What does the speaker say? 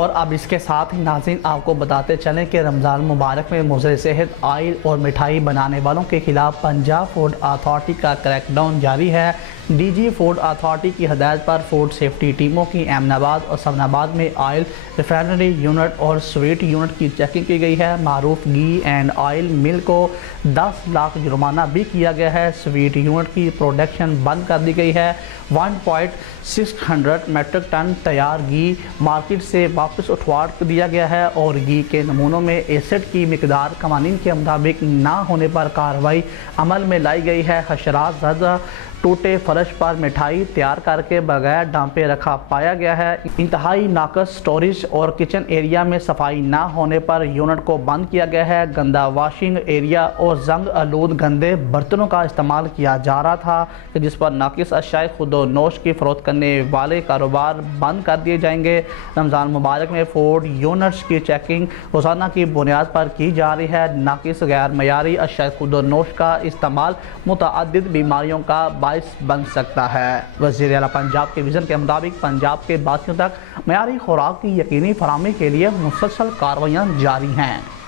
और अब इसके साथ ही नाज़रीन आपको बताते चलें कि रमज़ान मुबारक में मुज़र सेहत ऑयल और मिठाई बनाने वालों के खिलाफ पंजाब फूड अथॉरिटी का क्रैकडाउन जारी है। डीजी फूड अथॉरिटी की हदायत पर फूड सेफ्टी टीमों की एमनाबाद और सवनाबाद में ऑयल रिफाइनरी यूनिट और स्वीट यूनिट की चेकिंग की गई है। मारूफ घी एंड ऑयल मिल को 10 लाख जुर्माना भी किया गया है। स्वीट यूनिट की प्रोडक्शन बंद कर दी गई है। 1.600 मेट्रिक टन तैयार घी मार्केट से वापस उठवा दिया गया है और घी के नमूनों में एसिड की मिकदार कवानीन के मुताबिक ना होने पर कार्रवाई अमल में लाई गई है। हशरात ज़दा टूटे फर्श पर मिठाई तैयार करके बगैर डांपे रखा पाया गया है। इंतहाई नाकस स्टोरेज और किचन एरिया में सफाई ना होने पर यूनिट को बंद किया गया है। गंदा वॉशिंग एरिया और जंग आलूद गंदे बर्तनों का इस्तेमाल किया जा रहा था कि जिस पर नाकिस अशाए खुद व नोश की फ़रोख्त करने वाले कारोबार बंद कर दिए जाएंगे। रमज़ान मुबारक में फूड यूनिट्स की चेकिंग रोज़ाना की बुनियाद पर की जा रही है। नाकिस गैर मयारी अशाए खुद व नोश का इस्तेमाल मुतअद्दिद बीमारियों का बन सकता है। वज़ीर आला पंजाब के विज़न के मुताबिक पंजाब के बासियों तक मयारी खुराक की यकीनी फराहमी के लिए मुसलसल कार्रवाइयाँ जारी हैं।